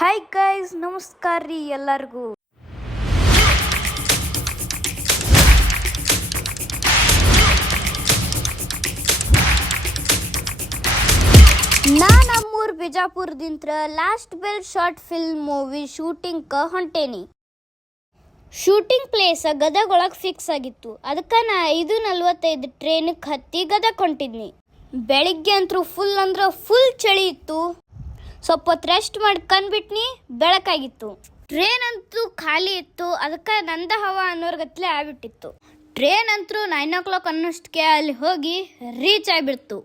Hi guys, ನಮಸ್ಕಾರ ರೀ ಎಲ್ಲರಿಗೂ. ನಾ ನಮ್ಮೂರ್ ಬಿಜಾಪುರದಿಂತ್ರ last bell short film movie shooting ಹೊಂಟೇನಿ. ಶೂಟಿಂಗ್ ಪ್ಲೇಸ್ ಗದಗೊಳಗೆ ಫಿಕ್ಸ್ ಆಗಿತ್ತು. ಅದಕ್ಕೆ ನಾ 5:45 ಟ್ರೈನಿಗೆ ಹತ್ತಿ ಗದಗ ಹೊಂಟಿದ್ನಿ. ಬೆಳಿಗ್ಗೆ ಅಂತೂ ಫುಲ್ ಚಳಿ ಇತ್ತು. ಸ್ವಲ್ಪ ಹೊತ್ತು ರೆಸ್ಟ್ ಮಾಡಿ ಕಂಡ್ಬಿಟ್ನಿ, ಬೆಳಕಾಗಿತ್ತು. ಟ್ರೈನ್ ಅಂತೂ ಖಾಲಿ ಇತ್ತು. ಅದಕ್ಕೆ ನಂದ ಹವಾ ಅನ್ನೋರ್ಗತ್ಲೆ ಆಗ್ಬಿಟ್ಟಿತ್ತು. ಟ್ರೈನ್ ಅಂತೂ 9 o'clock ಅನ್ನೋಷ್ಟಕ್ಕೆ ಅಲ್ಲಿ ಹೋಗಿ ರೀಚ್ ಆಗಿಬಿಡ್ತು.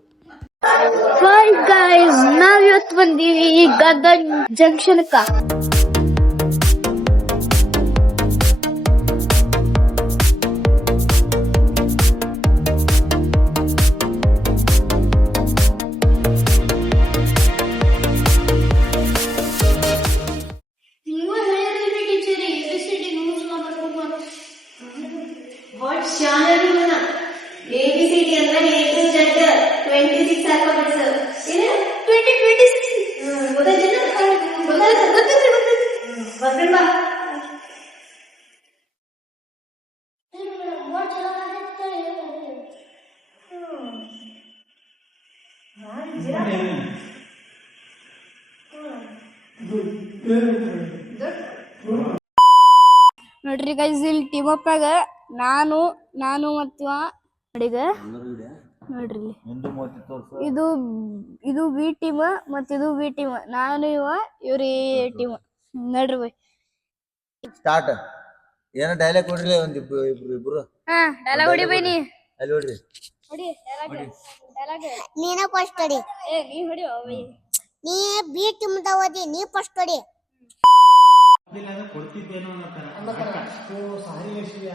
ಹಾಯ್ ಗೈಸ್, ನಾವ್ ಇವತ್ತು ಬಂದೀವಿ ಗದಗ ಜಂಕ್ಷನ್ಕ. ABCD ಅಂದ್ರೆ A to Z 26 alphabets. ಏನು 26 ಗೊತ್ತಾಯ್ತಾ? ಗೊತ್ತಿಲ್ಲ. ನೋಡ್ರಿ ಗೈಸ್, ಇಲ್ಲಿ ಟೀಮ್ ಅಪ್ ಆಗ ನಾನು ಮತ್ತ ನೋಡ್ರಿ ಇದು ಬಿ ಟೀಮ್ ಮತ್ತ ಇದು ಬಿ ಟೀಮ್. ನಾನು ಇವ್ರ ಎ ಟೀಮ್. ನೋಡ್ರಿ ಬೈ ಸ್ಟಾರ್ಟ್. ಏನ ಡೈಲಾಗ್ ಕೊಡ್ರಿ, ಒಂದ್ ಇಬ್ರು. ಹಾ, ಡೈಲಾಗ್ ಹೊಡಿ ಬೈ. ನೀ ಅಲ್ಲಿ ಹೊಡ್ರಿ. ಹೊಡಿ ಡೈಲಾಗ್. ನೀನ ಫಸ್ಟ್ ಹೊಡಿ. ನೀ ಹೊಡಿ ಬೈ. ನೀ ಬಿ ಟೀಮ್ ದ ಓದಿ, ನೀ ಫಸ್ಟ್ ಹೊಡಿ. ಕೊಡ್ತಿದ್ದೇನೋ ಅನ್ನೋ ತರ. ಓ ಸಾರಿ ವಿಷಯ.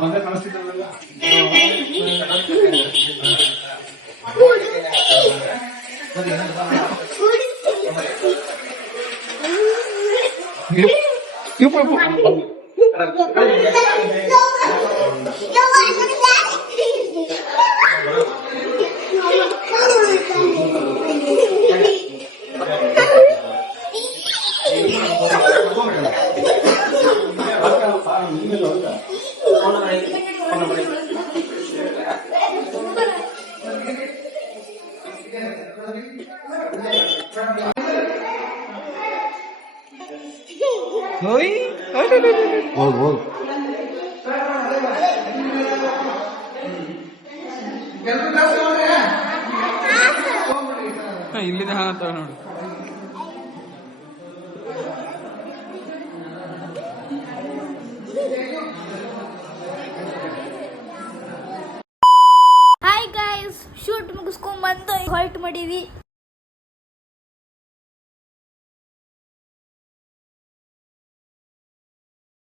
ಮೊದಲೇ ಕಾಣಿಸ್ತಿದ್ದಲ್ಲ ಹೋಗ್ ಹೋಗ್ ಇಲ್ಲಿದೆ ಹಾಕತ್ತವ ನೋಡಿ. ಹಾಯ್ ಗೈಸ್, ಶೂಟ್ ಮುಗಿಸ್ಕೊಂಡ್ ಬಂದು ಹೊರಟು ಮಾಡೀವಿ.